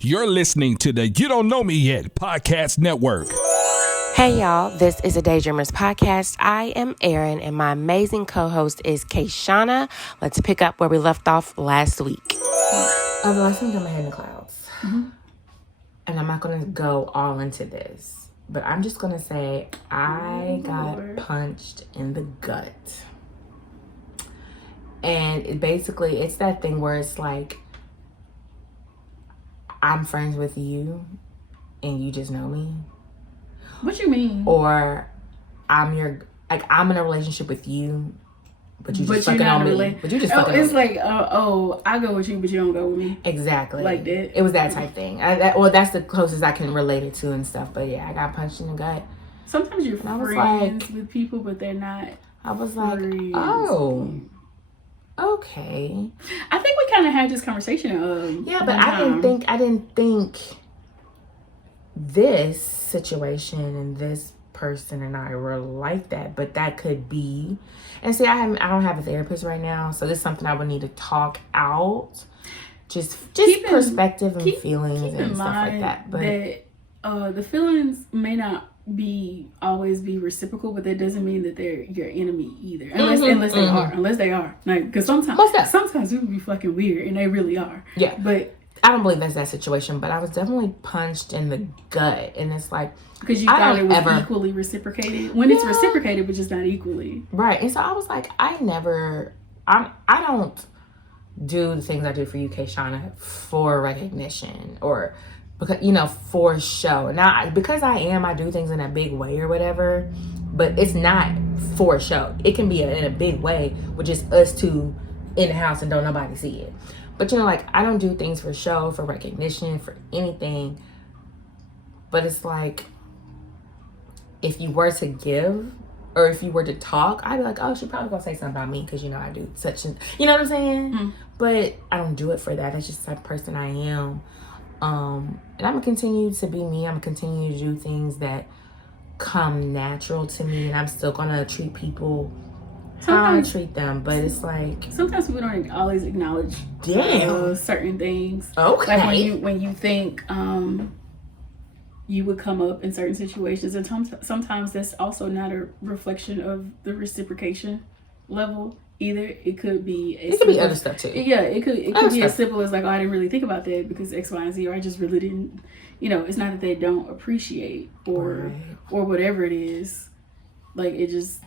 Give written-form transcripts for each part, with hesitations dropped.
You're listening to the You Don't Know Me Yet podcast network. Hey y'all, this is a Daydreamers podcast. I am Erin and my amazing co-host is K'Shana. Let's pick up where we left off last week. The lessons in my head in the clouds. Mm-hmm. And I'm not going to go all into this, but I'm just going to say I got punched in the gut. And it's that thing where it's like, I'm friends with you and you just know me. What you mean? Or I'm in a relationship with you, but you just fucking on me. But you just fucking on me. It's like, I go with you, but you don't go with me. Exactly. Like that. It was that type thing. That's the closest I can relate it to and stuff. But yeah, I got punched in the gut. Sometimes you're friends with people, but they're not. I was like, oh. Okay. I think we kind of had this conversation. Yeah, but I didn't think this situation and this person and I were like that. But that could be. And see, I don't have a therapist right now, so this is something I would need to talk out. Just perspective and feelings and stuff like that. But the feelings may not always be reciprocal, but that doesn't mean that they're your enemy either, unless they are, like, because sometimes people be fucking weird and they really are. Yeah, but I don't believe that's that situation. But I was definitely punched in the gut, and it's like, because you thought it was equally reciprocated when it's reciprocated, but just not equally, right? And so I was like, I don't do the things I do for you, K'Shana, for recognition or because, for show. Now, because I do things in a big way or whatever, but it's not for show. It can be in a big way with just us two in the house and don't nobody see it. But, I don't do things for show, for recognition, for anything. But it's like, if you were to give or if you were to talk, I'd be like, oh, she probably gonna say something about me because, I do such and, you know what I'm saying? Mm-hmm. But I don't do it for that. That's just the type of person I am. And I'm gonna continue to be me. I'm gonna continue to do things that come natural to me, and I'm still gonna treat people how I treat them. But it's like sometimes people don't always acknowledge certain things. Okay, like when you think you would come up in certain situations, and sometimes that's also not a reflection of the reciprocation level either. It could be other stuff too. Yeah, it could be as simple as like, oh, I didn't really think about that because X, Y, and Z, or I just really didn't. It's not that they don't appreciate or whatever it is. Like, it just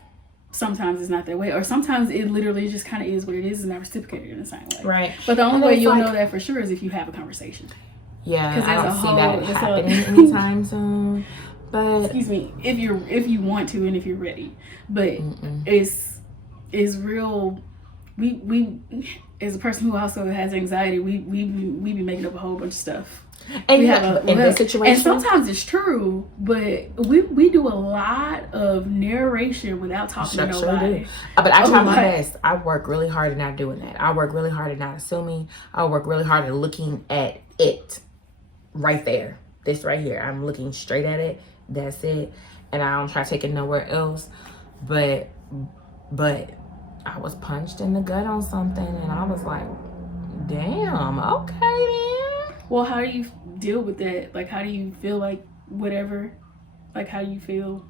sometimes it's not that way, or sometimes it literally just kind of is what it is. It's not reciprocated in the same way. Right. But the only way you'll know that for sure is if you have a conversation. Yeah, because I don't see that happening anytime soon. But excuse me, if you want to and if you're ready, but it's real. We as a person who also has anxiety, we be making up a whole bunch of stuff. And in this situation, and sometimes it's true, but we do a lot of narration without talking to nobody. Do. But I try my best. I work really hard at not doing that. I work really hard at not assuming. I work really hard at looking at it right there. This right here. I'm looking straight at it. That's it. And I don't try to take it nowhere else. But I was punched in the gut on something, and I was like, damn, okay then. Well, how do you deal with that? Like, how do you feel like whatever? Like, how do you feel?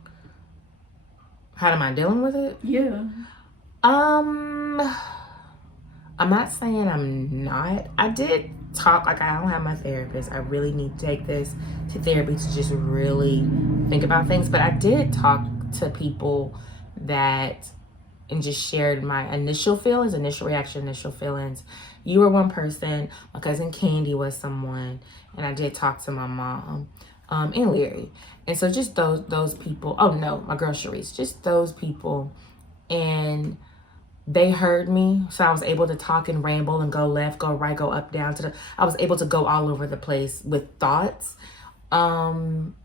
How am I dealing with it? Yeah. I'm not saying I'm not. I did talk, like, I don't have my therapist. I really need to take this to therapy to just really think about things. But I did talk to people and just shared my initial reaction, initial feelings. You were one person. My cousin Candy was someone. And I did talk to my mom and Larry. And so just those people. Oh, no, my girl Sharice. Just those people. And they heard me. So I was able to talk and ramble and go left, go right, go up, down I was able to go all over the place with thoughts. I'm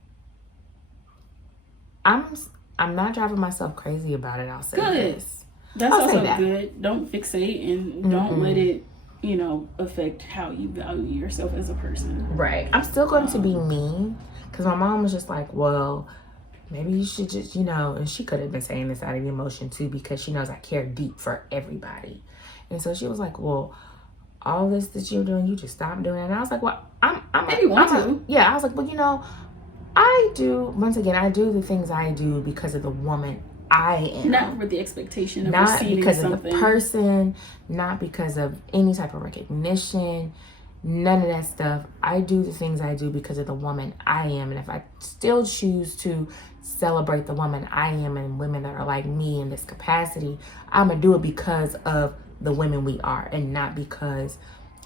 not driving myself crazy about it. I'll say this. That's also good. Don't fixate and don't let it, affect how you value yourself as a person. Right. I'm still going to be me because my mom was just like, well, maybe you should just, and she could have been saying this out of emotion too because she knows I care deep for everybody. And so she was like, well, all this that you're doing, you just stop doing it. And I was like, well, I was like, well, you know, I do the things I do because of the woman I am. Not with the expectation of not receiving because something. Of the person, not because of any type of recognition, none of that stuff. I do the things I do because of the woman I am. And if I still choose to celebrate the woman I am and women that are like me in this capacity, I'm gonna do it because of the women we are, and not because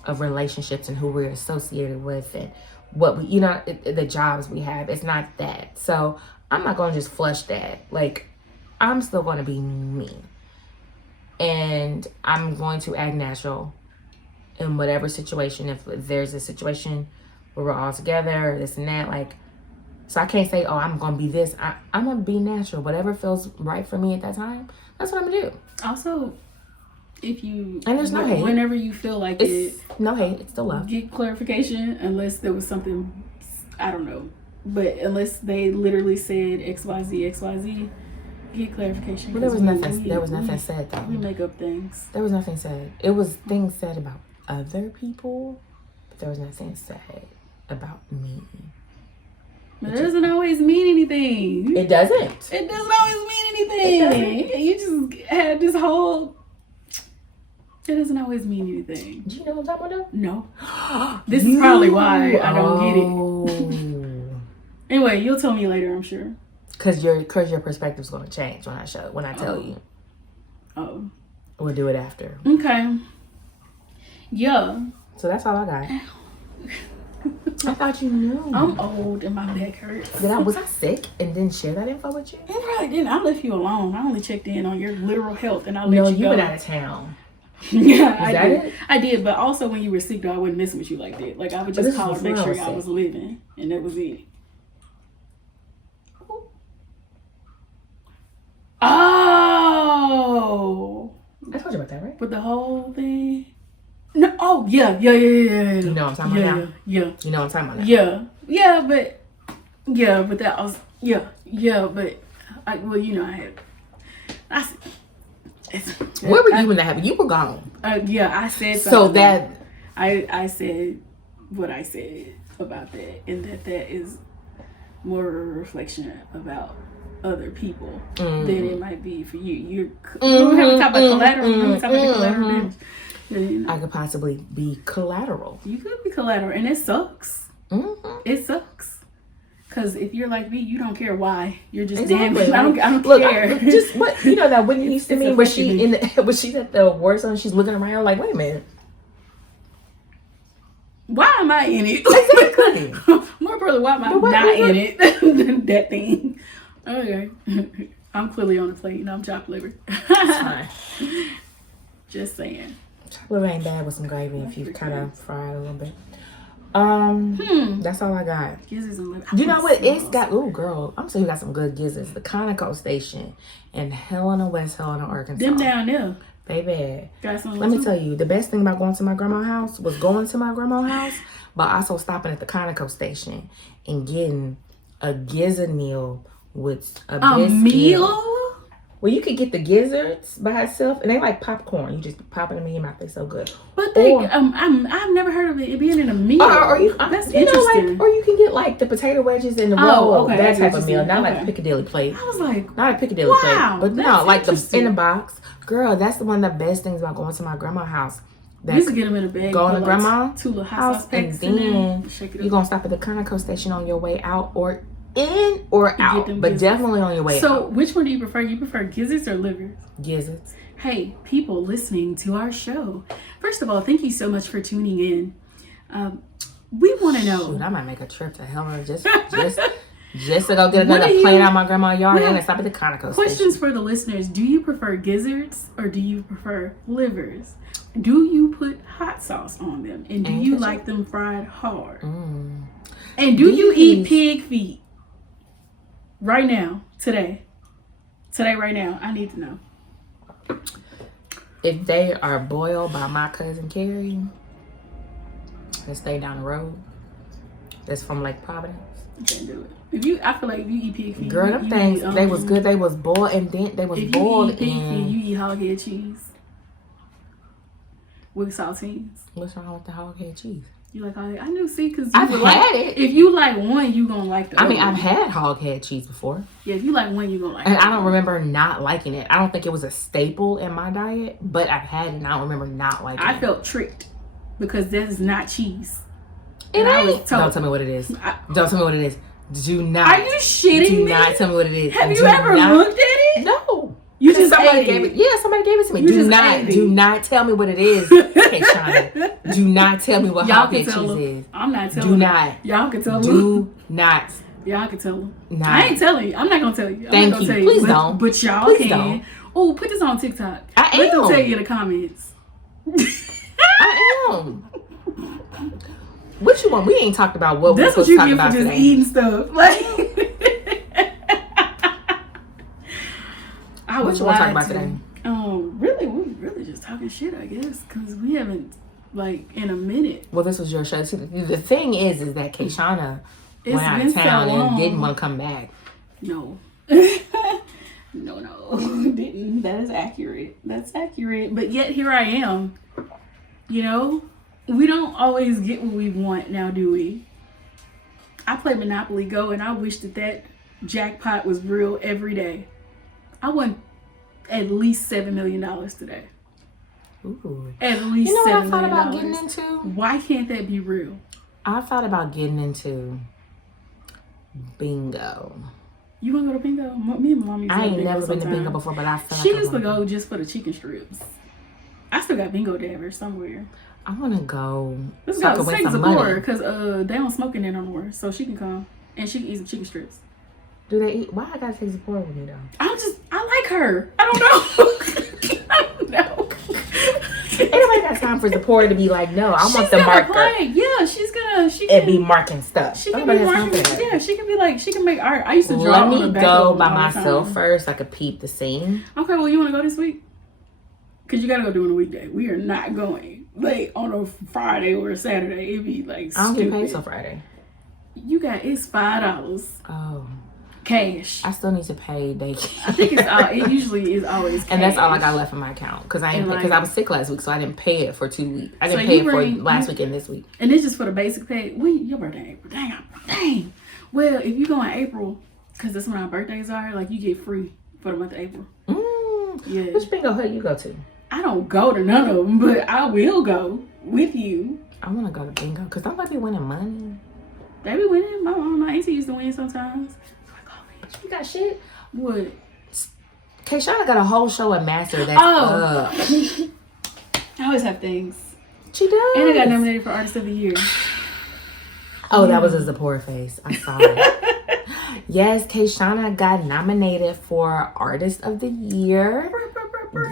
of relationships and who we're associated with and what we, you know, the jobs we have. It's not that. So I'm not gonna just flush that. Like, I'm still gonna be me, and I'm going to act natural in whatever situation. If there's a situation where we're all together, this and that, like, so I can't say, oh, I'm gonna be this. I'm gonna be natural. Whatever feels right for me at that time, that's what I'm gonna do. Also, if you, and there's no hate. Whenever you feel like it's no hate, it's still love. Get clarification, unless there was something, I don't know, but unless they literally said XYZ, get clarification. Well, there was nothing said though. We make up things. There was nothing said. It was things said about other people, but there was nothing said about me. But it doesn't always mean anything. It doesn't. It doesn't always mean anything. You just had this whole. It doesn't always mean anything. Do you know what I'm talking about? No. This is probably why I don't get it. Anyway, you'll tell me later, I'm sure. Cause your perspective's gonna change when I tell you. Oh. We'll do it after. Okay. Yeah. So that's all I got. I thought you knew. I'm old and my back hurts. Was I sick and didn't share that info with you? I probably didn't. I left you alone. I only checked in on your literal health and I let you go. No, you went out of town. Yeah, Is that it? I did, but also when you were sick, though, I wouldn't mess with you like that. Like, I would just call to make sure I was living, and that was it. Oh! I told you about that, right? With the whole thing? No. Oh, yeah. You know what I'm talking about now? Yeah. You know what I'm talking about now? Yeah, but that was, but, well, you know, where were you when that happened? You were gone. I said something. So that I said what I said about that, and that is more of a reflection about other people than it might be for you. We have to talk about collateral. Collateral damage. I could possibly be collateral. You could be collateral, and it sucks. It sucks. Because if you're like me, you don't care why. You're just damaged. I don't care. Just what you know that Whitney used to me when she's at the war zone, she's looking around like, wait a minute. Why am I in it? Exactly. More importantly, why am I not in it? That thing. Okay. I'm clearly on the plate. You know, I'm chopped liver. It's fine. Just saying. Chopped liver ain't bad with some gravy if you kind of fry it a little bit. That's all I got. Gizzards and liver. You know what? It's got, oh girl, I'm saying you got some good gizzards. The Conoco station in West Helena, Arkansas. Them down there. Baby. Got some. Let me tell you, the best thing about going to my grandma's house was going to my grandma's house, but also stopping at the Conoco station and getting a gizzard meal with a biscuit. Meal? Well, you could get the gizzards by itself, and they like popcorn. You just pop it in your mouth. They're so good. But they, I've never heard of it being in a meal. That's interesting. Or you can get like the potato wedges in the roll, that type of meal, not like a Piccadilly plate. I was like, not a Piccadilly plate, but no, like in the box. Girl, that's one of the best things about going to my grandma's house. We used to get them in a bag. Go to grandma's house, and then you're gonna stop at the Conoco station on your way out or in or out, but definitely on your way out. So which one do you prefer? You prefer gizzards or livers? Gizzards. Hey, people listening to our show. First of all, thank you so much for tuning in. We want to know. Shoot, I might make a trip to Helena just to go get another plate out of my grandma's yard and stop at the Conoco Questions station. for the listeners. Do you prefer gizzards or do you prefer livers? Do you put hot sauce on them? And do you like them fried hard? And do you eat pig feet? Right now, today, right now, I need to know. If they are boiled by my cousin Carrie, that stay down the road, that's from Lake Providence. You can't do it. I feel like if you eat pig feet, girl, them things they was good. They was boiled and then they was boiled in. You eat hog head cheese. with saltines. What's wrong with the hog head cheese? You like hog head? I knew, see, because I've had it. If you like one, you gonna like the other. I've had hog head cheese before. Yeah, if you like one, you gonna like And it. I don't remember not liking it. I don't think it was a staple in my diet, but I've had it and I don't remember not liking it. I felt tricked because that is not cheese. It I was ain't. told- Don't tell me what it is. Don't tell me what it is. Do not. Are you shitting Do me? not tell me what it is. Have you Do ever not- looked at it? No. You just somebody ate gave it. it. Yeah, somebody gave it to me. You Do just not. ate it. Do not tell me what it is. K'Shana. Do not tell me what Y'all hog can head tell cheese them. is. I'm not telling Do them. not. Y'all can tell them. Do not. Y'all can tell them. Nah. I ain't telling you. I'm not gonna tell you. I'm Thank not gonna you. tell Please but, don't. But y'all Please can. don't. Oh, put this on TikTok. I Let them am. tell you in the comments. I am. What you want? We ain't talked about what we're That's what supposed you to talk get about for just today. eating stuff. Like, I What was you want to talk lied about today? Really, we're really just talking shit, I guess, because we haven't, like, in a minute. Well, this was your show. See, the thing is that K'Shana It's went out been of so town and long. didn't want to come back. No. No. Didn't. That is accurate. That's accurate. But yet here I am. You know? We don't always get what we want now, do we? I play Monopoly Go and I wish that jackpot was real every day. I won at least $7 million today. Ooh. At least You know what $7 I thought million. about getting into? Why can't that be real? I thought about getting into bingo. You want to go to bingo? Me and Mom used to I go to ain't bingo never been to sometime. bingo before, but I feel She like used to I go just for the chicken strips. I still got bingo dabbers somewhere. want to go. Let's so I go. can win Take some Zipporah money. because they don't smoke in there no more, so she can come and she can eat some chicken strips. Do they eat? Why I gotta take Zipporah with me though? I like her. I don't know. I don't know. Anybody got time for Zipporah to be like, no, I want She's the gonna marker play. Yeah, she and can be marking stuff. She can Nobody be has time marking. for that. Yeah, she can be like, she can make art. I used to draw Let on me the back go of by them all the myself time. first. So I could peep the scene. Okay, well, you want to go this week? Because you got to go during the weekday. We are not going like on a Friday or a Saturday. It'd be like I don't stupid. get paid till Friday. It's $5 Oh, cash. I still need to pay day. I think it usually is always cash. And that's all I got left in my account because I And, because I was sick last week, so I didn't pay it for 2 weeks. I didn't So pay you it bring- for last week and this week. And it's just for the basic pay. When your birthday, April? Dang. Well, if you go in April, because that's when our birthdays are, like you get free for the month of April. Yeah. Which bingo hut you go to? I don't go to none of them, but I will go with you. I want to go to bingo because I'm about to be winning money. They be winning. My auntie used to win sometimes. Like, oh, man, You got shit. what? K'Shana got a whole show at Master that's up. I always have things. She does. And I got nominated for Artist of the Year. Oh, that was a Zipporah face. I saw it. Yes, K'Shana got nominated for Artist of the Year.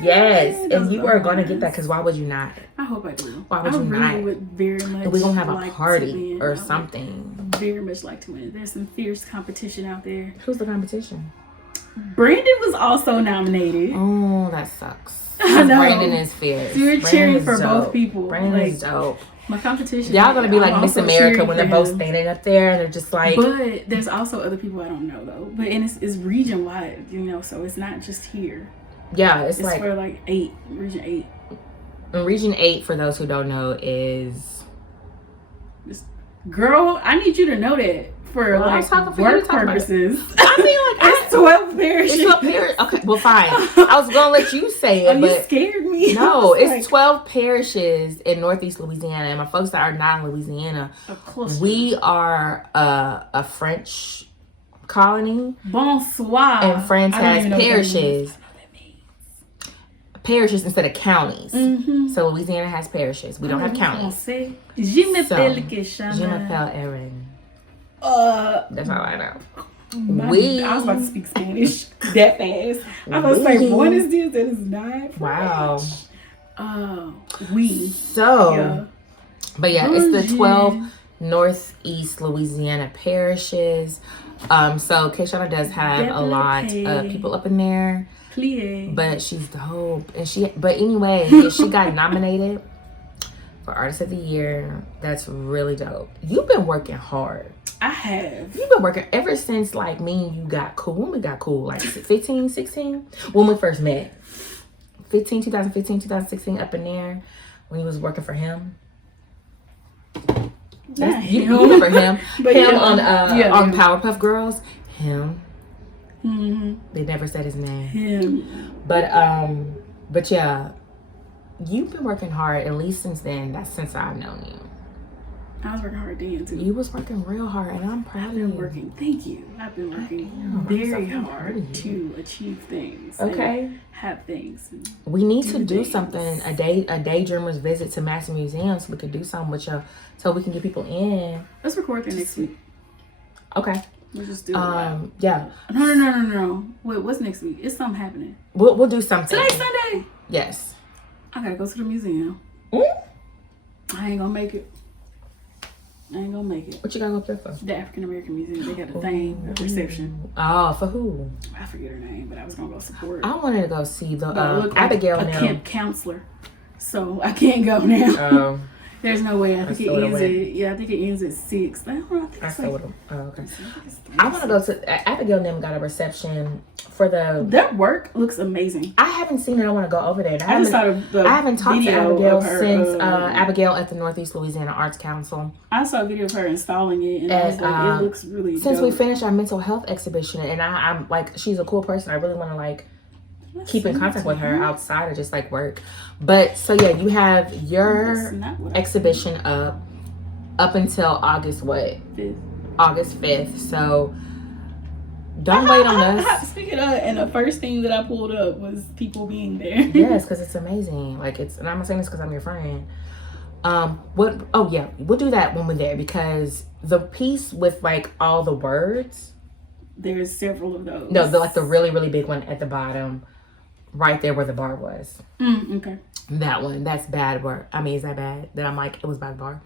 Yes, and you are going to get that because why would you not? I hope I do. Why would I you really not? would very much. We're going to have a like to party win. or I would something. Very much like to win. There's some fierce competition out there. Who's the competition? Brandon was also nominated. Oh, that sucks. I know. Brandon is fierce. So we're Brandon cheering is for dope. both people. Brandon Like, is dope. my competition. Y'all gonna be like I'm Miss also America cheering when they're for both him. standing up there and they're just like. But there's also other people I don't know though. But and it's region wide, so it's not just here. Yeah, it's It's like for like region 8. and Region 8. For those who don't know, is Girl, I need you to know that for Well, I was talking for you to work talk about it. purposes. I mean, like It's 12 parishes. It's 12 parishes. Okay, well, fine. I was gonna let you say it, Oh, you but scared me. no, I was it's like, 12 parishes in Northeast Louisiana, and my folks that are not in Louisiana, a cluster. we are a French colony, Bonsoir. and France I don't has even know what that means. parishes. Parishes instead of counties. Mm-hmm. So Louisiana has parishes. We don't have counties. Je m'appelle So, K'Shana. Je m'appelle Erin. That's all I know. I was about to speak Spanish that fast. I was like, what is this? That is not French. Wow. We. So, Yeah. but yeah, it's the Bougie. 12 Northeast Louisiana parishes. So K'Shana does have a lot of people up in there, Plie. but she's dope. And but anyway, she got nominated for Artist of the Year. That's really dope. You've been working hard. I have. You've been working ever since like me and you got cool. When we got cool, like 15, 16, when we first met. 2015, 2016, up in there. when he was working for him. Not You him. remember him? But him yeah. on Powerpuff Girls. Him. Mm-hmm. They never said his name. Him. But yeah, you've been working hard at least since then. That's since I've known you. I was working hard then too. You was working real hard, and I'm proud I've of been you. working. Thank you. I've been working I'm very so proud hard of you. to achieve things. Okay. And have things. And We need to do do things. something. A Daydreamers visit to Master Museum, so we could do something with you, so we can get people in. Let's record that next week. Okay. We'll just do it. Yeah. No. Wait, what's next week? It's something happening. We'll do something. Today's Sunday. Yes. I gotta go to the museum. Mm? I ain't gonna make it. What you got to go up there for? The African American Museum. They got a thing, a reception. Oh, for who? I forget her name, but I was gonna go support. I wanted to go see the But I look like Abigail a now. camp counselor, so I can't go now. Oh, There's no way. I think it still ends would've at I think it ends at 6. I don't know. I think I it's still like, would have. Oh, okay. I think it's 3. I want to go to Abigail and them got a reception for the. That work looks amazing. I haven't seen it. I want to go over there. I just saw the I haven't talked to video Abigail of her, since Abigail at the Northeast Louisiana Arts Council. I saw a video of her installing it, and I was like, it looks really. Since dope. we finished our mental health exhibition, and I'm like, she's a cool person. I really want to like keep in contact with her outside of just like work. But so yeah, you have your exhibition up until August what? 5th. August 5th. So don't wait on us. Speaking of, and the first thing that I pulled up was people being there. Yes, because it's amazing. Like and I'm not saying this because I'm your friend. We'll do that when we're there, because the piece with like all the words. There's several of those. No, the really, really big one at the bottom, right there where the bar was. Okay. That one, that's bad work. I mean, is that bad? That I'm like, it was by the bar.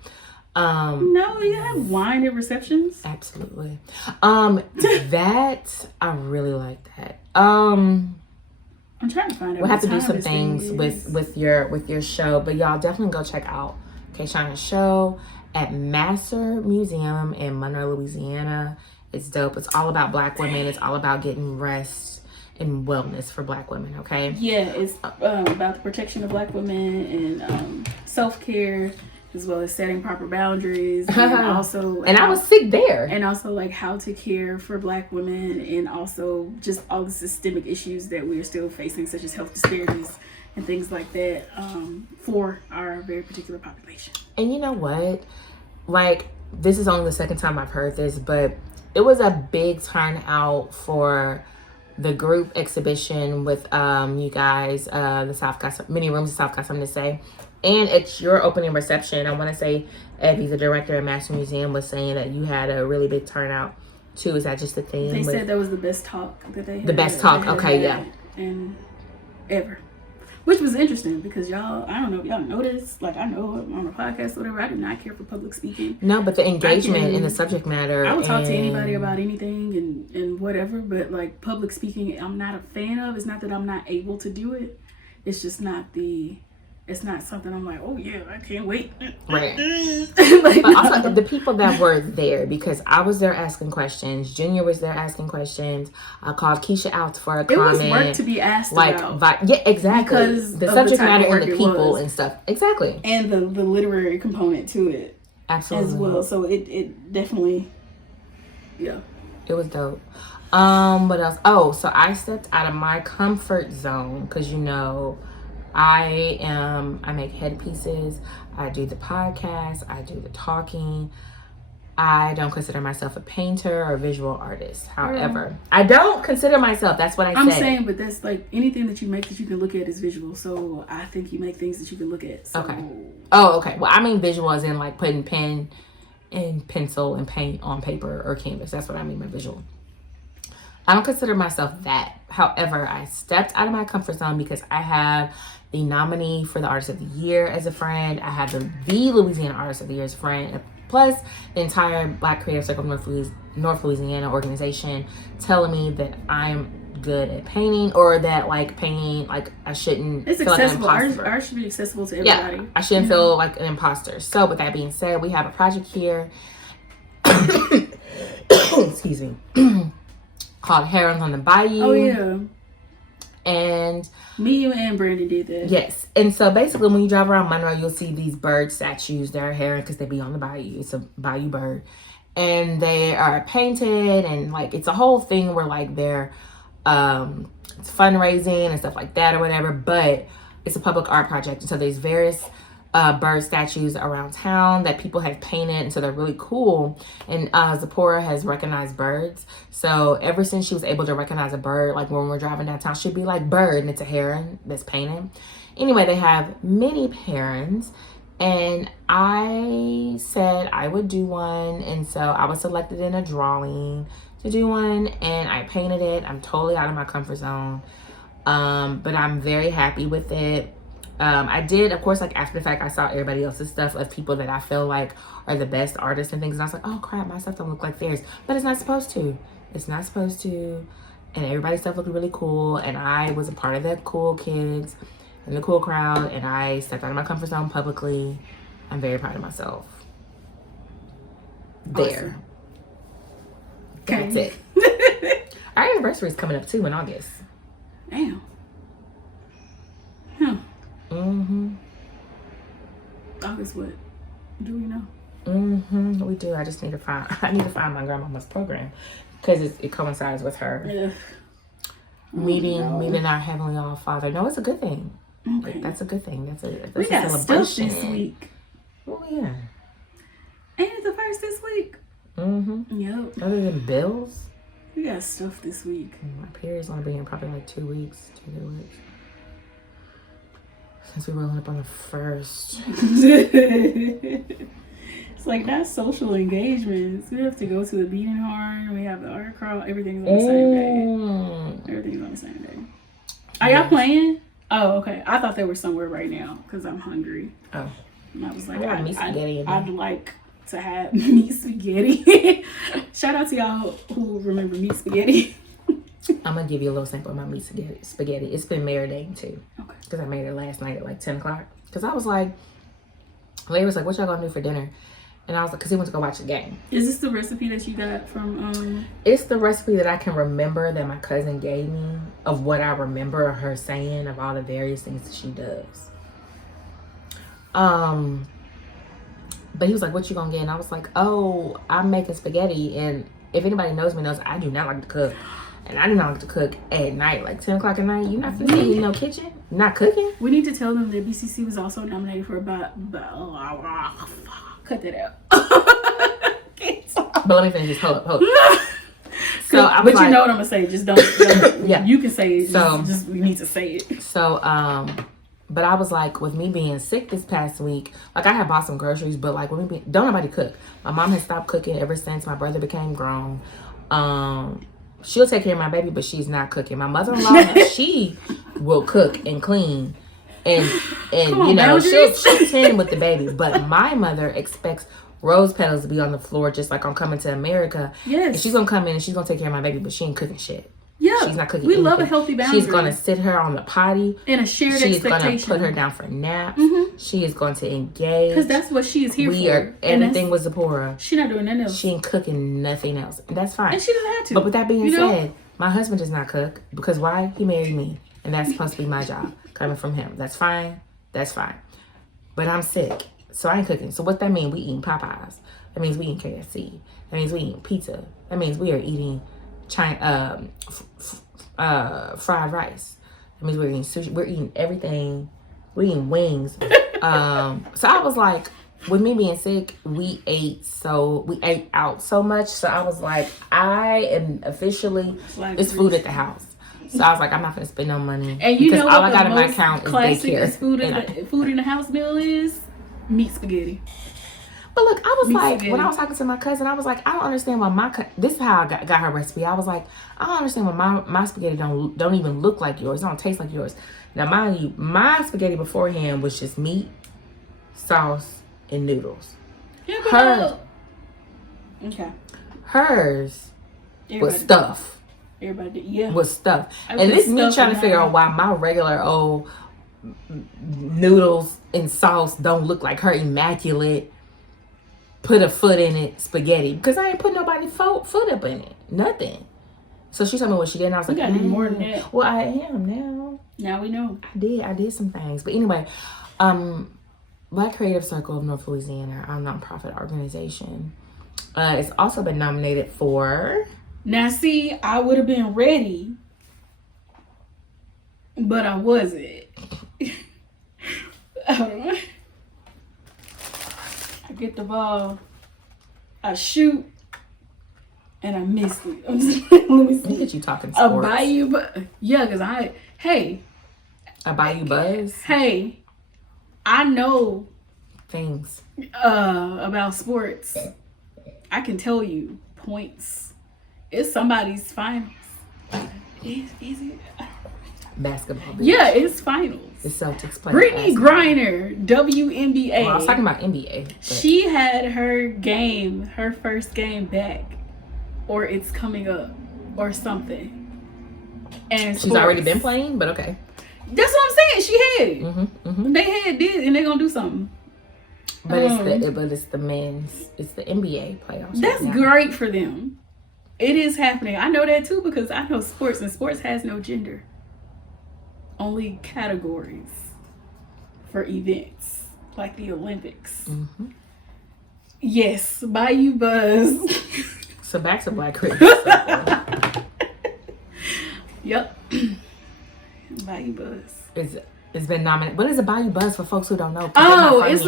No, you have wine at receptions. Absolutely. That I really like that. I'm trying to find out. We'll have to do what some time things this with your show, but y'all definitely go check out K'Shana's show at Master Museum in Monroe, Louisiana. It's dope. It's all about Black women. It's all about getting rest and wellness for Black women. Okay. Yeah, it's about the protection of Black women and self-care, as well as setting proper boundaries, and also I was sick there, and also like how to care for Black women, and also just all the systemic issues that we are still facing, such as health disparities and things like that, for our very particular population. And you know what? Like, this is only the second time I've heard this, but it was a big turnout for the group exhibition with you guys, the South Casa, many rooms of South Casa, something to say. And it's your opening reception. I want to say Evie, the director at Master Museum, was saying that you had a really big turnout too. Is that just the thing? They said that was the best talk that they had. The best talk, okay, yeah. And ever. Which was interesting because y'all, I don't know if y'all know this, like I know on the podcast or whatever, I do not care for public speaking. No, but the engagement in the subject matter. I will talk to anybody about anything and whatever, but like public speaking, I'm not a fan of. It's not that I'm not able to do it. It's just not it's not something I'm like, oh yeah, I can't wait. Right. Like, but also the people that were there, because I was there asking questions. Junior was there asking questions. I called Keisha out for a comment. It was work to be asked about. Yeah, exactly. Because the of subject the type matter of work and the it people was. and stuff. Exactly. And the literary component to it. Absolutely. As well. So it definitely, yeah. It was dope. What else? Oh, so I stepped out of my comfort zone because, you know, I make headpieces, I do the podcast, I do the talking. I don't consider myself a painter or visual artist. However, I don't consider myself. That's what I'm said. saying, but that's like anything that you make that you can look at is visual. So I think you make things that you can look at. So. Okay. Oh, okay. Well, I mean visual as in like putting pen and pencil and paint on paper or canvas. That's what I mean by visual. I don't consider myself that. However, I stepped out of my comfort zone because I have the nominee for the Artist of the Year as a friend. I have the Louisiana Artist of the Year as a friend. Plus, the entire Black Creative Circle North Louisiana organization telling me that I'm good at painting, or that like painting, like I shouldn't it's feel accessible. like an imposter. Art should be accessible to everybody. Yeah, I shouldn't feel like an imposter. So with that being said, we have a project here. Excuse me. Called Herons on the Bayou. Oh yeah. And me, you, and Brandon did that. Yes. And so basically when you drive around Monroe, you'll see these bird statues that are heron because they be on the bayou. It's a bayou bird. And they are painted, and like it's a whole thing where like they're it's fundraising and stuff like that or whatever, but it's a public art project. And so there's various bird statues around town that people have painted, and so they're really cool. And Zipporah has recognized birds, so ever since she was able to recognize a bird, like when we're driving downtown, she'd be like bird, and it's a heron that's painted. Anyway, they have many herons, and I said I would do one, and so I was selected in a drawing to do one, and I painted it. I'm totally out of my comfort zone, but I'm very happy with it. I did, of course, like after the fact, I saw everybody else's stuff of people that I feel like are the best artists and things. And I was like, oh crap, my stuff don't look like theirs. But it's not supposed to. It's not supposed to. And everybody's stuff looked really cool. And I was a part of the cool kids and the cool crowd. And I stepped out of my comfort zone publicly. I'm very proud of myself. There. Awesome. That's it. Our anniversary is coming up too in August. Damn. Huh. Mm-hmm. August what? Do we know? Mm-hmm. We do. I need to find my grandmama's program because it coincides with her meeting our Heavenly All Father. No, it's a good thing. Okay. Like, that's a good thing. That's we got stuff this week. Oh yeah. Ain't it the first this week? Mm-hmm. Yep. Other than bills, we got stuff this week. My period's gonna be in probably like 2 weeks, 2 weeks. Since we're rolling up on the 1st. It's like not social engagements. We have to go to the beating heart. We have the art crawl. Everything's on the same day. Everything's on the same day. Are y'all playing? Oh, okay. I thought they were somewhere right now because I'm hungry. Oh. And I was like, I'd like to have meat spaghetti. Shout out to y'all who remember meat spaghetti. I'm gonna give you a little sample of my meat spaghetti. It's been marinating too. Okay. Because I made it last night at like 10 o'clock. Because I was like, Larry was like, what y'all gonna do for dinner? And I was like, because he went to go watch the game. Is this the recipe that you got from It's the recipe that I can remember that my cousin gave me of what I remember her saying of all the various things that she does. But he was like, what you gonna get? And I was like, oh, I'm making spaghetti. And if anybody knows me knows I do not like to cook. And I do not like to cook at night, like 10 o'clock at night. You're not finna be in no kitchen? Not cooking? We need to tell them that BCC was also nominated for cut that out. But let me finish this. Hold up. So I was but you know what I'm gonna say. Just don't yeah. You can say it. Just we need to say it. So but I was like, with me being sick this past week, like I had bought some groceries, but like don't nobody cook. My mom has stopped cooking ever since my brother became grown. She'll take care of my baby, but she's not cooking. My mother-in-law, she will cook and clean, and you know she'll tend with the baby. But my mother expects rose petals to be on the floor, just like I'm Coming to America. Yes, and she's gonna come in and she's gonna take care of my baby, but she ain't cooking shit. Yeah, she's not cooking. We love a healthy boundary. She's gonna sit her on the potty and a shared expectation. She's gonna put her down for naps. Mm-hmm. She is going to engage because that's what she is here for. We are everything with Zipporah. She's not doing nothing else. She ain't cooking nothing else. That's fine. And she doesn't have to. But with that being said, my husband does not cook because why? He married me, and that's supposed to be my job coming from him. That's fine. That's fine. But I'm sick, so I ain't cooking. So what that mean? We eating Popeyes. That means we eating KFC. That means we eating pizza. That means we are eating fried rice. That means we're eating sushi. We're eating everything. We're eating wings. So I was like, with me being sick, we ate out so much. So I was like, I am officially, it's food at the house. So I was like, I'm not gonna spend no money. And you know what all I got in my account is daycare. Food in the house meal is meat spaghetti. But look, I was like, when I was talking to my cousin, I was like, I don't understand why this is how I got her recipe. I was like, I don't understand why my spaghetti don't even look like yours. It don't taste like yours. Now, mind you, my spaghetti beforehand was just meat, sauce, and noodles. Okay. Hers was stuff. Was stuff. And this me trying to figure out why my regular old noodles and sauce don't look like her immaculate put a foot in it spaghetti, because I ain't put nobody foot up in it. Nothing. So she told me what she did, and I was like, you gotta do more than that. Well, I am now. Now we know. I did some things. But anyway, Black Creative Circle of North Louisiana, our nonprofit organization, it's also been nominated for... Now, see, I would have been ready, but I wasn't. Hold on. I get the ball, I shoot, and I missed it. I'm just like, let me see. Look at you talking sports. A Bayou Buzz. Yeah, because A Bayou Buzz? Hey, I know things about sports. I can tell you points. It's somebody's finals. Is it? Basketball. Bitch. Yeah, it's finals. The Celtics play. Brittany Griner, WNBA. Well, I was talking about NBA. But... She had her first game back, or it's coming up, or something. And she's already been playing, but okay. That's what I'm saying. She had it. Mm-hmm. They had this, and they're gonna do something. But it's the men's. It's the NBA playoffs. That's great for them. It is happening. I know that too because I know sports, and sports has no gender. Only categories for events like the Olympics. Mm-hmm. Yes, Bayou Buzz. So back to Black Creative. Yep. Bayou Buzz. It's been nominated. What is a Bayou Buzz for folks who don't know? Oh, it's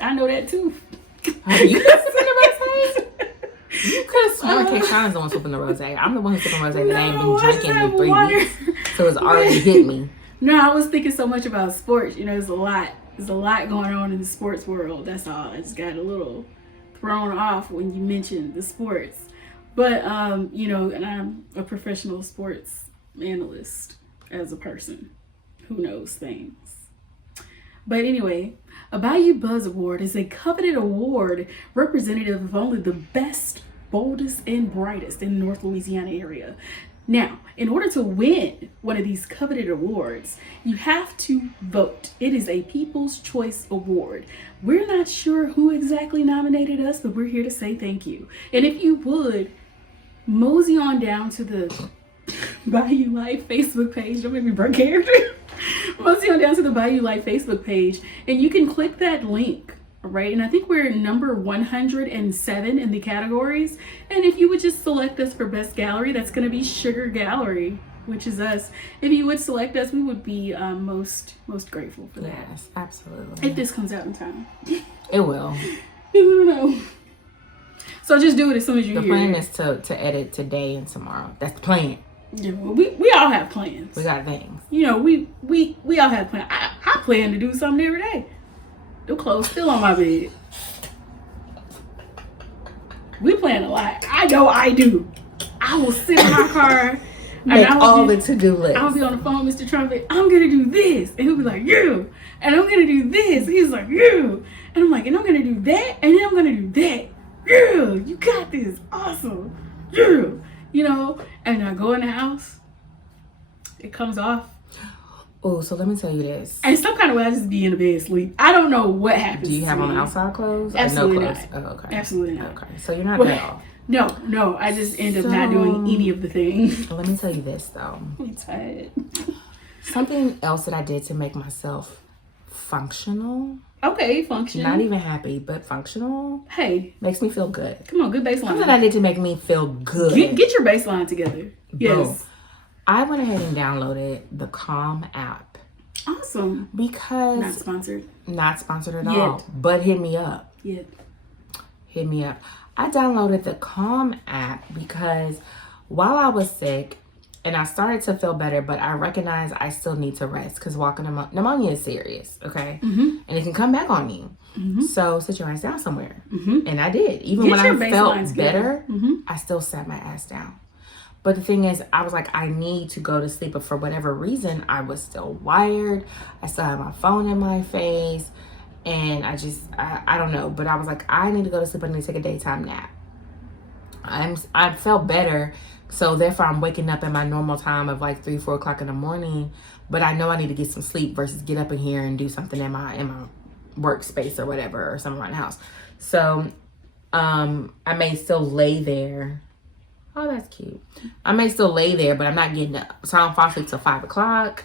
I know that too. Oh, you could have the rose. You could have sworn K'Shana's the one sipping the rose. I'm the one who's sipping rose that ain't been drinking in 3 weeks. So it's already hit me. No, I was thinking so much about sports. You know, there's a lot going on in the sports world. That's all. I just got a little thrown off when you mentioned the sports. But you know, and I'm a professional sports analyst as a person who knows things. But anyway, a Bayou Buzz Award is a coveted award representative of only the best, boldest, and brightest in the North Louisiana area. Now, in order to win one of these coveted awards, you have to vote. It is a People's Choice Award. We're not sure who exactly nominated us, but we're here to say thank you. And if you would, mosey on down to the Bayou Life Facebook page. Don't make me break character. Mosey on down to the Bayou Life Facebook page, and you can click that link. All right, and I think we're number 107 in the categories. And if you would just select us for Best Gallery, that's going to be Sugar Gallery, which is us. If you would select us, we would be most grateful for that. Yes, absolutely. If this comes out in time. It will. I don't know. So just do it as soon as you hear it. The plan is to edit today and tomorrow. That's the plan. Yeah, well, we all have plans. We got things. You know, we all have plans. I plan to do something every day. The clothes still on my bed. We plan a lot. I know I do. I will sit in my car. Make all the to-do lists. I'll be on the phone, Mr. Trumpet. I'm going to do this. And he'll be like, you. And I'm going to do this. And he's like, you. And I'm like, and I'm going to do that. And then I'm going to do that. You. You got this. Awesome. You. You know, and I go in the house. It comes off. Oh, so let me tell you this. And some kind of way I just be in the bed asleep. I don't know what happens. Do you have on outside clothes? Absolutely or no clothes? not. Oh, okay. Absolutely not. Okay, so you're not that off. No. I just end up not doing any of the things. Let me tell you this though. I'm tired. Something else that I did to make myself functional. Okay, function. Not even happy, but functional. Hey. Makes me feel good. Come on, good baseline. Something I did to make me feel good. Get your baseline together. Yes. Boom. I went ahead and downloaded the Calm app. Awesome. Because... Not sponsored at all. But hit me up. Yeah. Hit me up. I downloaded the Calm app because while I was sick, and I started to feel better, but I recognize I still need to rest because walking pneumonia is serious, okay? Mm-hmm. And it can come back on you. Mm-hmm. So sit your ass down somewhere. Mm-hmm. And I did. Even when I felt better, I still sat my ass down. But the thing is, I was like, I need to go to sleep. But for whatever reason, I was still wired. I still had my phone in my face. And I don't know. But I was like, I need to go to sleep. I need to take a daytime nap. I felt better. So therefore, I'm waking up at my normal time of like 3-4 o'clock in the morning. But I know I need to get some sleep versus get up in here and do something in my workspace or whatever, or something around the house. So I may still lay there. oh, that's cute. I may still lay there, but I'm not getting up. So I don't fall asleep till 5 o'clock.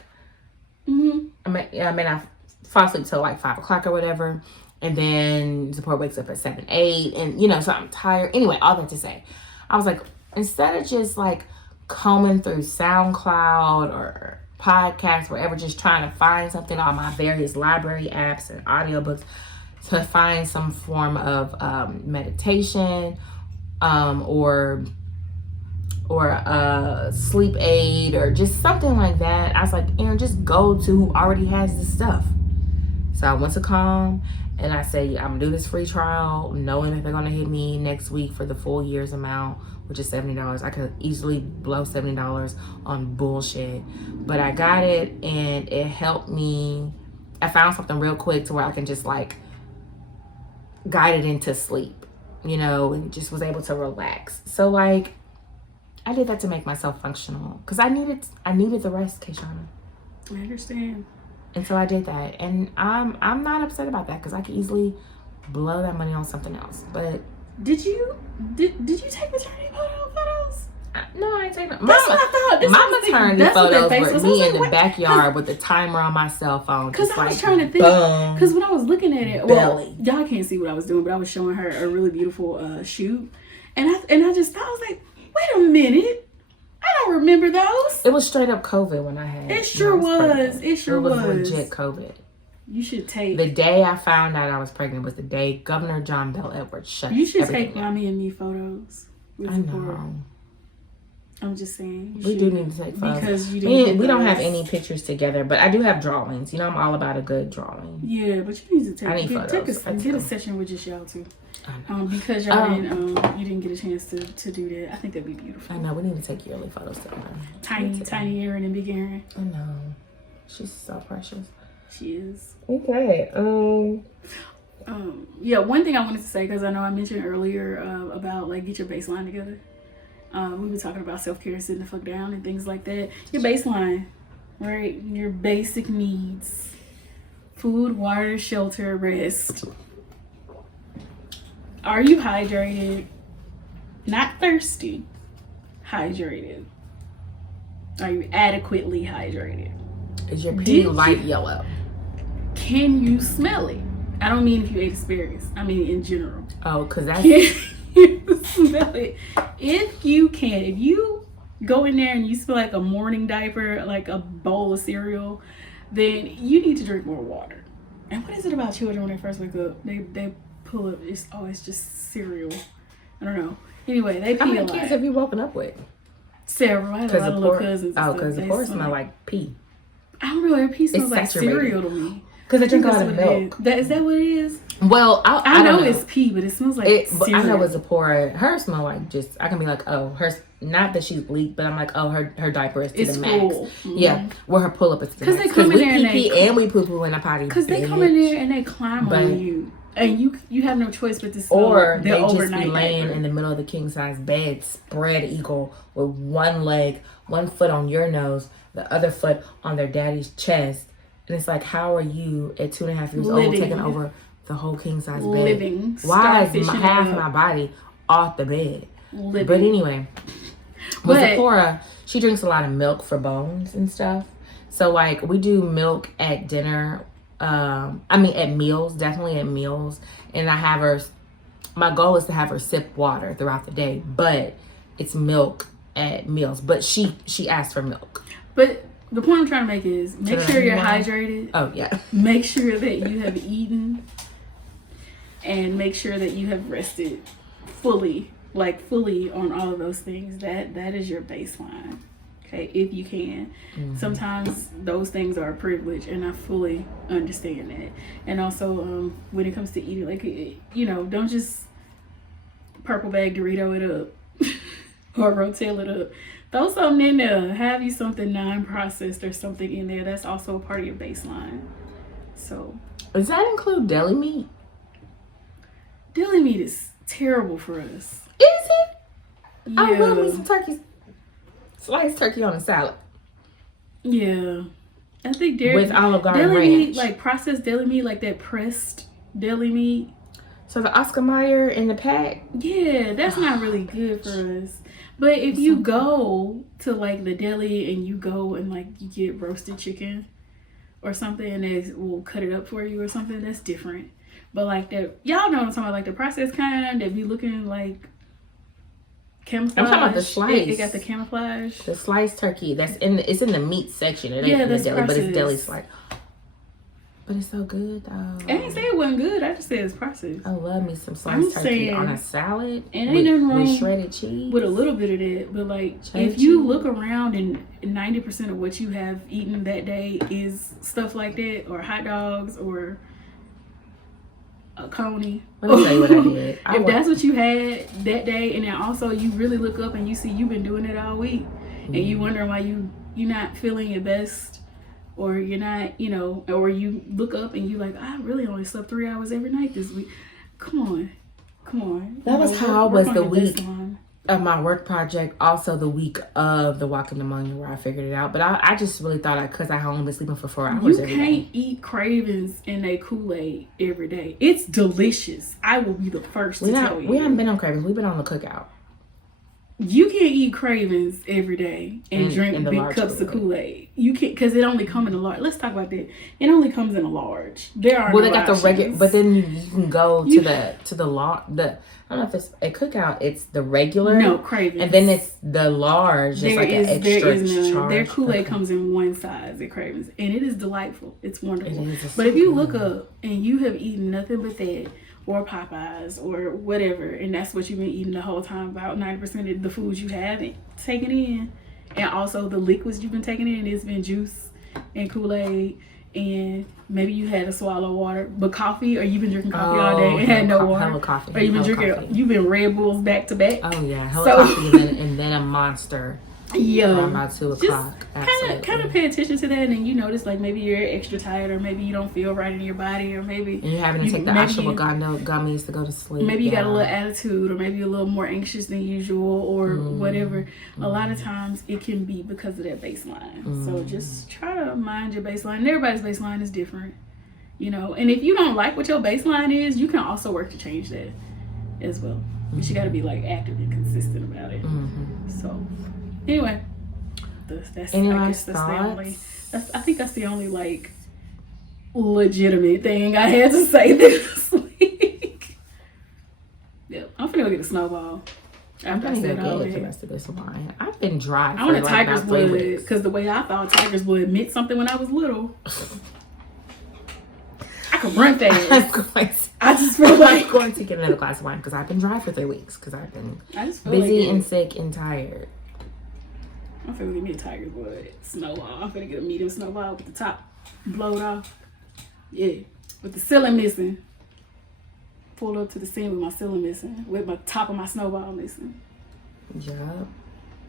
Mm-hmm. I may not fall asleep till like 5 o'clock or whatever. And then Zipporah wakes up at 7, 8. And, you know, so I'm tired. Anyway, all that to say, I was like, instead of just like combing through SoundCloud or podcasts, wherever, just trying to find something on my various library apps and audiobooks to find some form of meditation or a sleep aid or just something like that. I was like, Erin, just go to who already has this stuff. So I went to Calm and I said, I'm gonna do this free trial, knowing that they're gonna hit me next week for the full year's amount, which is $70. I could easily blow $70 on bullshit, but I got it and it helped me. I found something real quick to where I can just like guide it into sleep, you know, and just was able to relax. So like, I did that to make myself functional because I needed the rest, K'Shana. I understand. And so I did that, and I'm not upset about that because I could easily blow that money on something else. But did you take maternity photos? No, I ain't taking. That's what I thought. My maternity photos were me in the backyard with the timer on my cell phone. Because I was trying to think. Because when I was looking at it, well, y'all can't see what I was doing, but I was showing her a really beautiful shoot, and I just thought, I was like, wait a minute. I don't remember those. It was straight up COVID when I had. It sure was. It sure was. It was legit COVID. You should take. The day I found out I was pregnant was the day Governor John Bel Edwards shut. You should take Mommy and me photos. I know. I'm just saying. We do need to take photos because we don't have any pictures together, but I do have drawings. You know, I'm all about a good drawing. Yeah, but you need to take. I need photos. Get a session with just y'all too. Because y'all you didn't get a chance to do that. I think that'd be beautiful. I know, we need to take yearly photos together. Tiny Erin and big Erin. I know. She's so precious. She is. Okay. Yeah, one thing I wanted to say, because I know I mentioned earlier about like get your baseline together. We were talking about self-care, sitting the fuck down and things like that. Your baseline, right? Your basic needs. Food, water, shelter, rest. Are you hydrated? Not thirsty. Hydrated. Are you adequately hydrated? Is your pee light yellow? Can you smell it? I don't mean if you ate asparagus. I mean in general. Oh, because that's... Can you smell it? If you can. If you go in there and you smell like a morning diaper, like a bowl of cereal, then you need to drink more water. And what is it about children when they first wake up? They pull up, it's always just cereal. I don't know. Anyway, they pee How a many lot. kids have you woken up with? Several. I had a lot of little cousins. Oh, because the pork smell like pee. I don't know. Their pee smells like cereal to me. Because they drink a lot of milk. Is that what it is? Well, I know don't know. It's pee, but it smells like cereal. I know it's Zipporah. Her smell like just, I can be like, oh, hers, not that she's leaked, but I'm like, oh, her diaper is to the max. Mm-hmm. Yeah, where her pull up is to the max. Because we pee and we poo poo in a potty. Because they come in there and they climb on you. And you have no choice but to smell. Or they just be laying in the middle of the king size bed, spread eagle, with one leg, one foot on your nose, the other foot on their daddy's chest. And it's like, how are you at 2.5 years old taking over the whole king size bed? Why is half my body off the bed? But anyway, with Zipporah, she drinks a lot of milk for bones and stuff. So like we do milk at dinner. At meals, definitely at meals. And I have her, my goal is to have her sip water throughout the day, but it's milk at meals. But she asks for milk. But the point I'm trying to make is make sure you're hydrated. Oh, yeah. Make sure that you have eaten and make sure that you have rested fully on all of those things. That is your baseline. Okay, if you can. Mm-hmm. Sometimes those things are a privilege, and I fully understand that. And also, when it comes to eating, like, don't just purple bag Dorito it up or Rotel it up. Throw something in there. Have you something non-processed or something in there that's also a part of your baseline. So, does that include deli meat? Deli meat is terrible for us. Is it? Yeah. I love me some turkey. Sliced turkey on a salad. Yeah. I think with Olive Garden deli ranch. Meat, like processed deli meat, like that pressed deli meat. So the Oscar Mayer in the pack? Yeah, that's not really good for us. But if you go to like the deli and you go and like you get roasted chicken or something and they will cut it up for you or something, that's different. But like that, y'all know what I'm talking about, like the processed kind that be looking like camouflage. I'm talking about the slice. It got the camouflage. The sliced turkey. It's in the meat section. It ain't in the deli, but it's deli slice. But it's so good though. I didn't say it wasn't good. I just said it's processed. I love me some sliced turkey on a salad. And ain't nothing wrong with shredded cheese. With a little bit of that. But like if you look around and 90% of what you have eaten that day is stuff like that, or hot dogs, or a coney. Let me tell you what I did. If that's what you had that day, and then also you really look up and you see you've been doing it all week, and you wondering why you're not feeling your best, or you're not, or you look up and you like, I really only slept 3 hours every night this week. Come on. That was how I was the week of my work project. Also the week of the walk in pneumonia where I figured it out. But I just really thought because I had only been sleeping for 4 hours every day. You can't eat cravings in a Kool-Aid every day. It's delicious. I will be the first to tell you. We haven't been on cravings. We've been on the cookout. You can't eat cravings every day and drink big cups of Kool-Aid. You can't, because it only comes in a large. Let's talk about that. It only comes in a large. There are they got the regular, but then you can go to the I don't know if it's a cookout. It's the regular. No, cravings. And then it's the large. It's like an extra charge. Their Kool-Aid comes in one size at Cravings, and it is delightful. It's wonderful. But if you look up and you have eaten nothing but that, or Popeyes, or whatever, and that's what you've been eating the whole time, about 90% of the foods you haven't taken in, and also the liquids you've been taking in, it's been juice and Kool-Aid, and maybe you had to swallow water, but coffee, or you've been drinking coffee all day and had no water, hella coffee, or you've been Red Bulls back to back. Oh yeah, hella coffee and then a Monster. Yeah, around about 2 o'clock. Kind of pay attention to that, and then you notice like maybe you're extra tired, or maybe you don't feel right in your body, or maybe and you're having to take the ashwagandha gummies to go to sleep. Maybe you got a little attitude, or maybe a little more anxious than usual, or whatever. A lot of times it can be because of that baseline. So just try to mind your baseline. And everybody's baseline is different, And if you don't like what your baseline is, you can also work to change that as well. But you got to be like active and consistent about it. So. Anyway, I think that's the only like legitimate thing I had to say this week. Yep, I'm finna go get a snowball. I'm gonna go get the rest of this wine. I've been dry. I want a tiger's blood because the way I thought tiger's blood meant something when I was little. I could run fast. I just feel like I'm going to get another glass of wine because I've been dry for 3 weeks because I've been busy and sick and tired. I'm finna get me a tiger's blood snowball. I'm finna get a medium snowball with the top blowed off. Yeah, with the ceiling missing. Pull up to the scene with my ceiling missing, with my top of my snowball missing. Yep.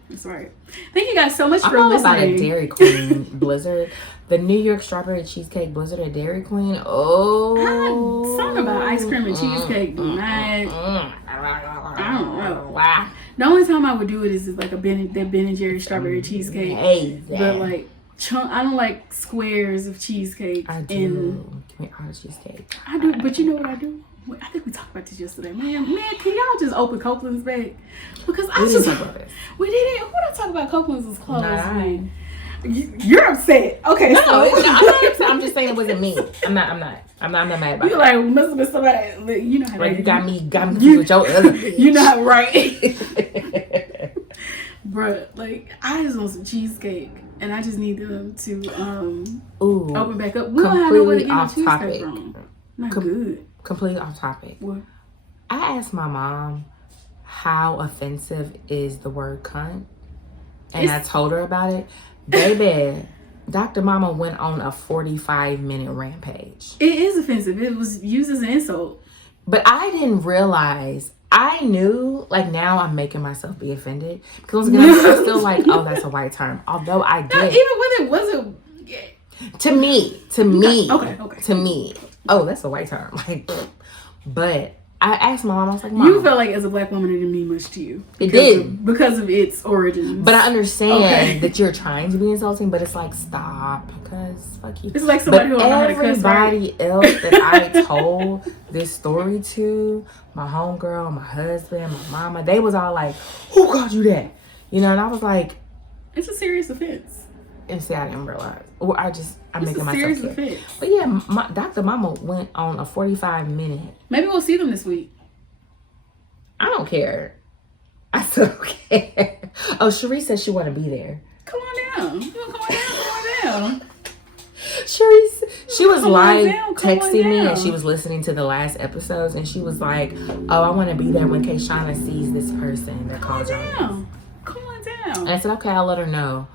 That's right. Thank you guys so much for listening. About a Dairy Queen blizzard. The New York strawberry cheesecake blizzard at Dairy Queen. Oh. Something about ice cream and cheesecake. I don't know. Wow. The only time I would do it is like that Ben and Jerry's strawberry cheesecake. But like I don't like squares of cheesecake. I do. Give me all the cheesecake. I do, but you know what I do? I think we talked about this yesterday. Man, can y'all just open Copeland's back? Because we didn't. Who did I talk about? Copeland's was closed. You're upset. Okay. No, I'm not upset. I'm just saying it wasn't me. I'm not mad about it. You're like, must have been somebody. You know how right, you got me with your other bitch. You know how, right? Bruh, like, I just want some cheesecake. And I just need them to open back up. We don't have nowhere to get no cheesecake from. Not good. Completely off topic. What? I asked my mom how offensive is the word cunt. And I told her about it. Baby, Dr. Mama went on a 45-minute rampage. It is offensive. It was used as an insult. But I didn't realize. I knew, like, now I'm making myself be offended. Because again, I feel like, oh, that's a white term. Although I did. No, even when it wasn't. Yeah. To me. Okay. To me. Oh, that's a white term. Like, but I asked my mom, I was like, Mom. You felt like as a black woman it didn't mean much to you. It did. Because of its origins. But I understand that you're trying to be insulting, but it's like, stop, because fuck you. It's like somebody who don't know how to cuss, right? Everybody else that I told this story to, my homegirl, my husband, my mama, they was all like, who called you that? You know, and I was like, it's a serious offense. And see, I didn't realize. Or I'm making myself serious care. offense. But yeah, Dr. Mama went on a 45-minute. Maybe we'll see them this week. I don't care. I still don't care. Oh, Cherie said she want to be there. Come on down. Come on down. Cherie, she was live Come texting on me down. and she was listening to the last episodes and she was like, oh, I want to be there when K'Shana sees this person that calls y'all. Come on down. And I said, okay, I'll let her know.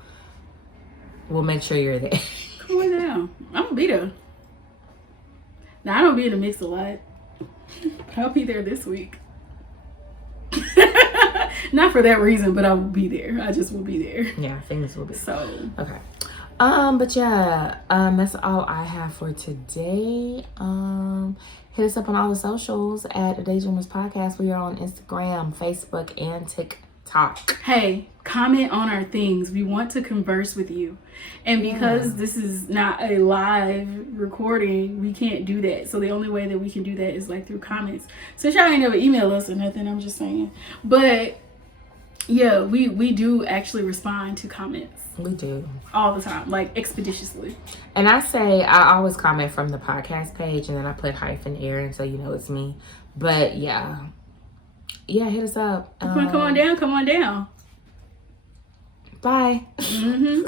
We'll make sure you're there. Come on down. I'm gonna be there. Now I don't be in the mix a lot. I'll be there this week. Not for that reason, but I will be there. I just will be there. Yeah, things will be. So okay. But yeah, that's all I have for today. Hit us up on all the socials at Daydreamers Podcast. We are on Instagram, Facebook, and TikTok. hey, comment on our things. We want to converse with you. And because this is not a live recording, we can't do that. So the only way that we can do that is like through comments. Since y'all ain't never email us or nothing, I'm just saying. But yeah, we do actually respond to comments. We do. All the time, like expeditiously. And I always comment from the podcast page and then I put -Erin so you know it's me. But yeah, hit us up. Come on down. Bye. Mm-hmm.